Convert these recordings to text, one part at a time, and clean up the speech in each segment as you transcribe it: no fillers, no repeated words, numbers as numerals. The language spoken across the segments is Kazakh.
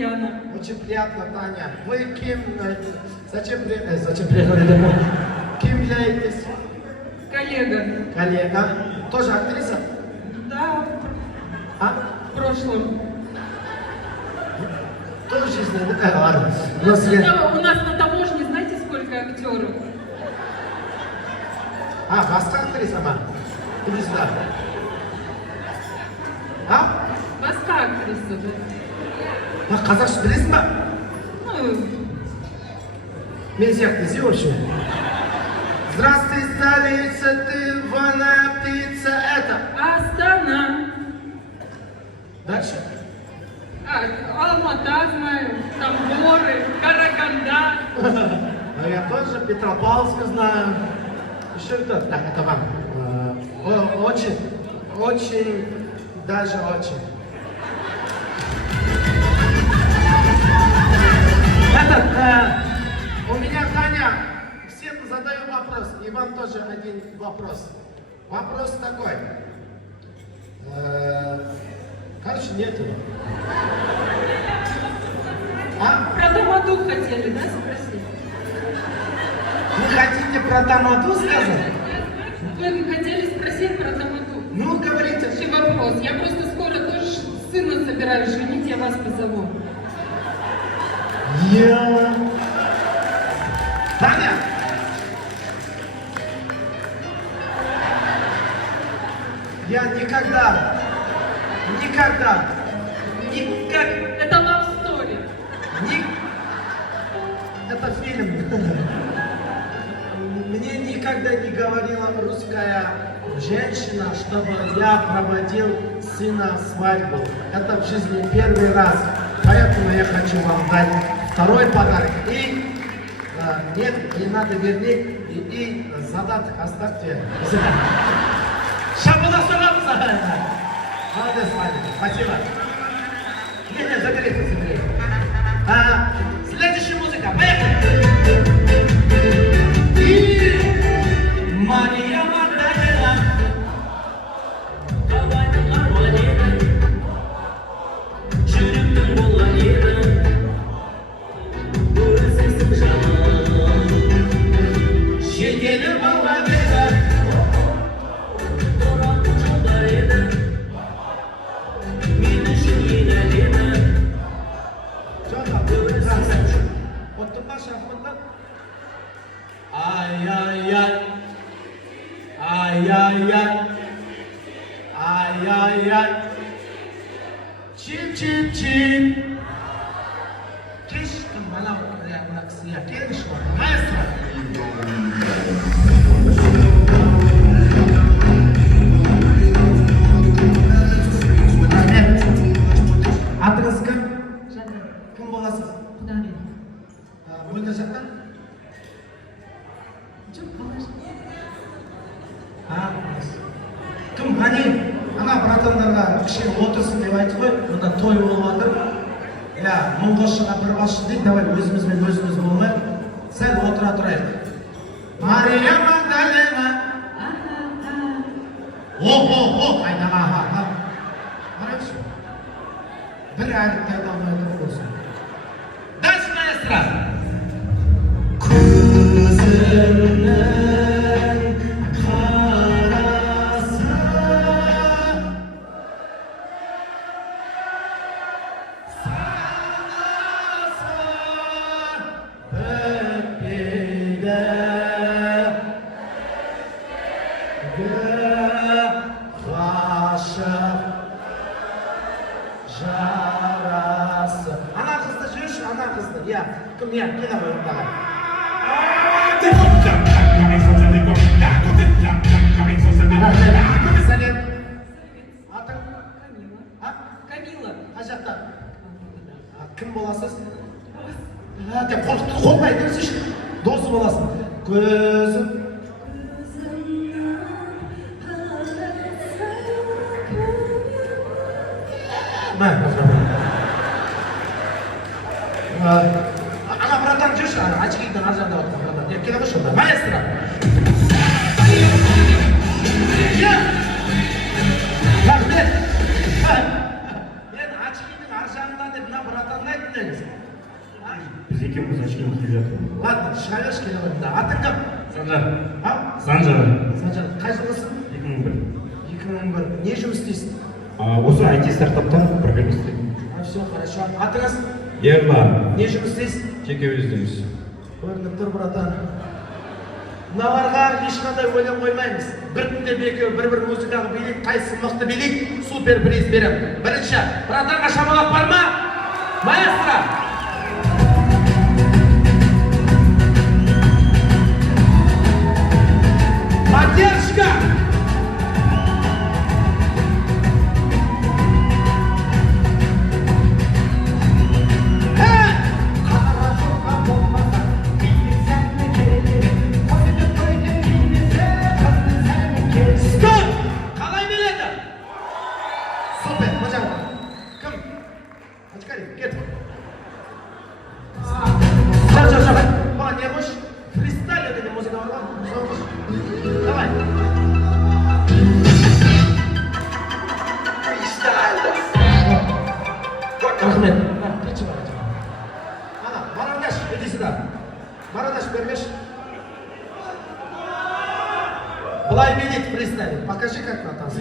Татьяна. Очень приятно, Таня. Вы кем? Зачем приехали? Кем являетесь? Коллега. Коллега. Тоже актриса? Да. А? В прошлом. Тоже жизнь, да? Ладно. У нас на таможне, знаете, сколько актеров? А, басқа актриса ма? Иди сюда. А? Басқа актриса, да. Қазақша білесің ба? Ну... Мен сияқты іздеу вообще. Здравствуй, столица, ты вольная птица, это... Астана. Дальше? Алмата знаю, там горы, Караганда. А я тоже Петропавловска знаю. Еще кто? Так, это вам. Очень, даже очень. У меня, Таня, всем задаю вопрос, и вам тоже один вопрос. Вопрос такой. Короче, нету. А? Про Тамаду хотели, да, спросить? Вы хотите про Тамаду сказать? Вы хотели спросить про Тамаду? Ну, говорите. Вообще вопрос. Я просто скоро тоже сына собираюсь женить, я вас позову. Таня! Я никогда... Это love story. Это фильм. Мне никогда не говорила русская женщина, чтобы я проводил сына свадьбу. Это в жизни первый раз. Поэтому я хочу вам дать второй подарок. И нет, не надо вернее, и задаток оставьте. Шабула сарапса. Молодец, Ваня. Спасибо. Не, забери. Следующая музыка. Поехали. И Мария Магдалена. Ай-яй-яй. Чип-чип-чип. Кешкім бала мына кісіге келші, маэстро. Атыңыз кім? Жанна. Кім боласыз? Құдағи. Мөлдір жақтан? Жоқ, қалаш. Кім ғани? Ана братандарға кішкене отырсын деп айтып қой, онда той болып жатыр. Я, мұңғышыға бір басшы дейді, давай өзімізбен өзіміз болмай, сәл отыра тұрайық. Мария Магдалена. Қайдаға. Қарайықшы. Bir әріпті адамайды болсын. Дальше, маэстро. Көзімнің Кім я? Кел абай ондағы. Сәлем. Атың? Камила. Қай жақта? Кім боласыз? Деп қолмай көрсеші. Досы боласың. Көзім. Ана, братан, жүрші, очкидің аржанда отырған братан. Деп келе қойшы онда. Маэстро. Мен очкидің аржанда деп мына братан айтты. негіз? Біз екеуміз очкені киіп жатырмыз. Ладно, шыға берші келе қойдым да. Атың кім? Санжар. А? Санжар. Санжар, қай жылғысың? 2001. 2001. Не жұмыс істейсің? Осы IT стартаптан программист. Все, хорошо. Атыңыз? Ерлан. Не жұмыс істейсің? Жеке өздіміз. Көрініп тұр, братан. Мыналарға ешқандай өлең қоймаймыз. Біртіндеп екеуі бір музыкаға билейік, қайсысы мықты билейік, супер приз беремін. Бірінші, братанға шамалақ бар ма? Маэстро! Поддержка! Былай билейді фристайл. Покажи, как кататься.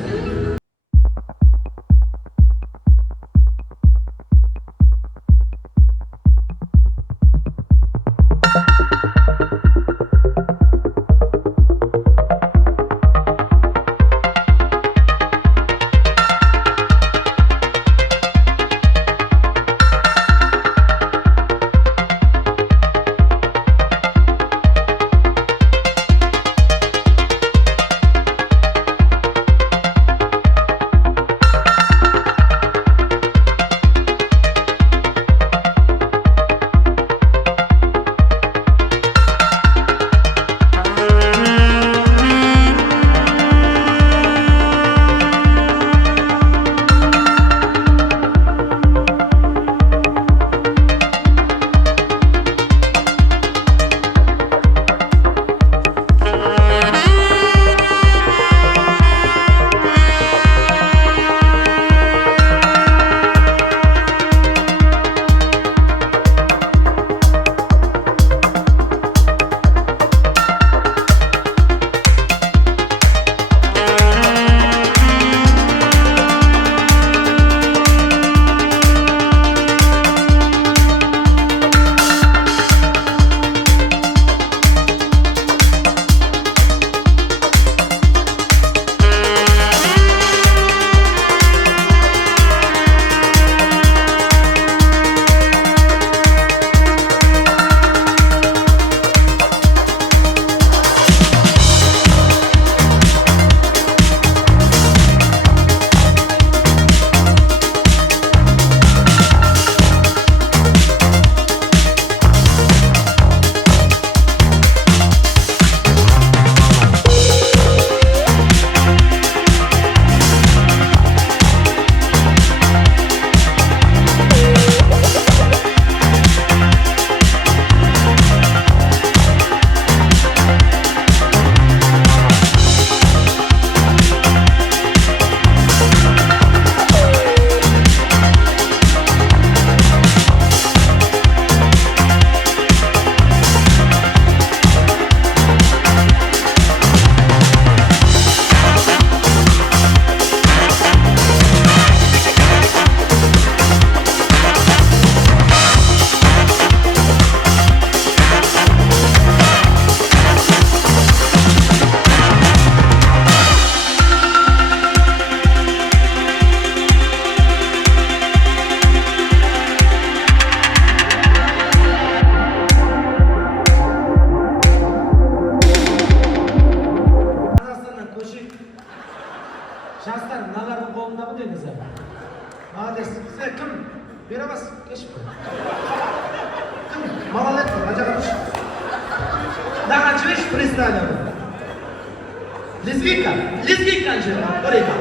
Лесбийка, Анжела, Орега.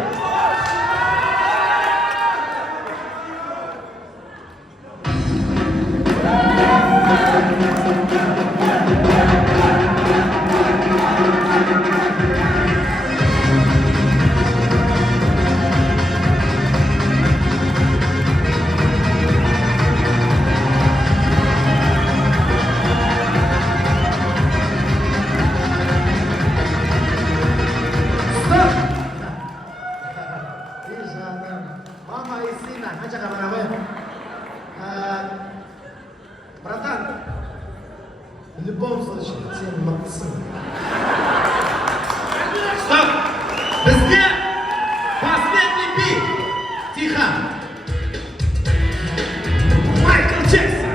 любом случае, сен мықтысың. Стоп! Бізде последний би. Тихо. Майкл Джексон.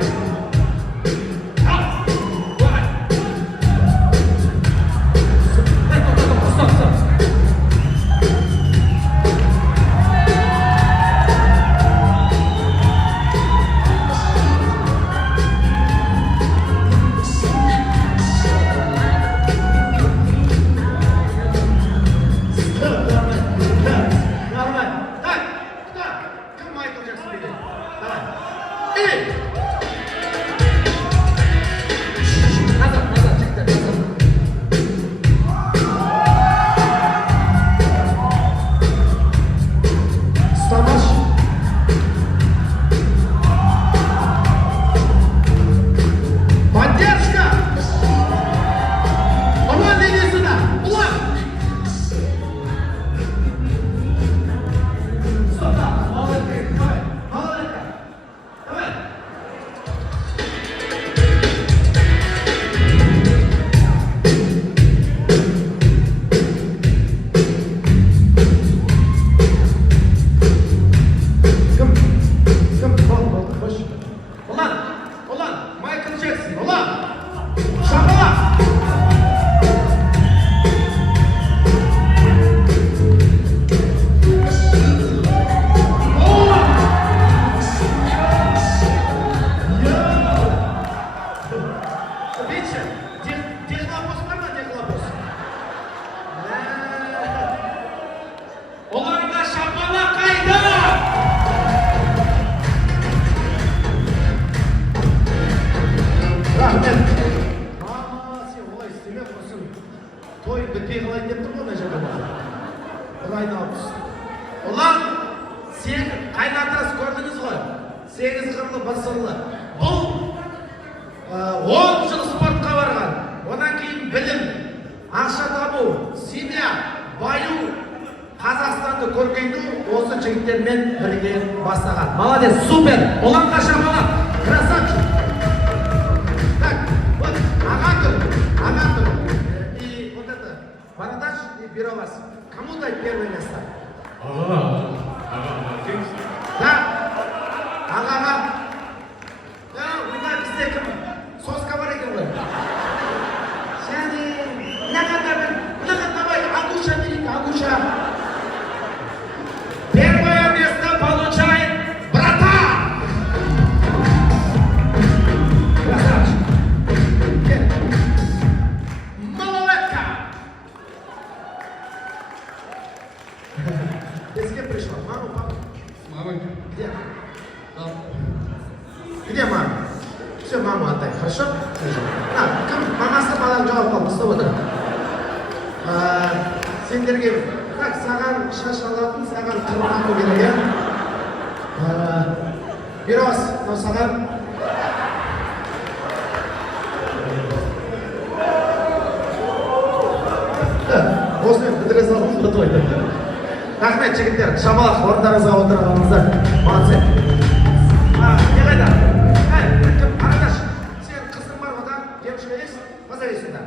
Ulan, sen kaynatası gördünüz mü? 8 kırlı basırlı. Bu 10 жыл спортқа барған. Одан кейін білім, ақша табу, семья, баю, Қазақстанды көргенді осы жігіттермен бірге бастаған. Молодец, супер! Ұланға шамалап, красавчик! Так, вот, ага тұр. И вот это, бородач и Беровас. Кому дать первое место? Да? Ага. Да, мына бізде кім? Соска бар екен ғой. Және, давай, Агуша берейік, Агуша. Первое место получает братан! Красавчик! Малолетка! Ты с кем пришла? Мама, папа? С мамой. Где? Там. Где мама? Все, маму отдай, хорошо? Мамасы балаң жауап қалды, ұстап отыр. Сендерге, так, саған шаш алатын, саған қырмақы керек, Берос, мынау саған. Осымен бітіре салдыңыз ба тойды? Рахмет, жігіттер, шамалақ, орындарыңызға отырғаныңыздар. Молодцы. Не қайда? Арадаш, сен қыздың бар ма да? Девушка есть? Позови сюда.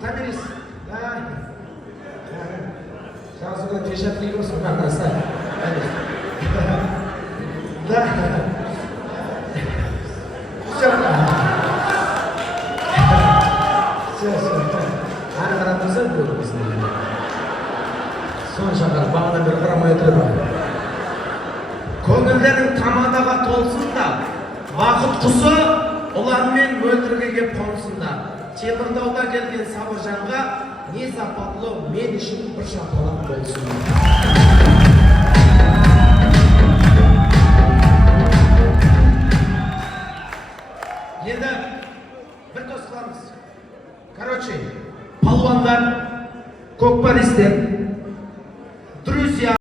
Тамирис. Сразу когда пишет вирус, как красавец. Да. Все. Ана қарап тұрсаң, көрдіңіз. Сонша қарап, бағадан бір қарамай отырып. Көңілдерің Тамадаға толсын да, бақыт құсы ұланмен мөлдірге кеп қонсын да. Теміртауда келген Сабыржанға не западлы мен үшін бір шапалақ болсын.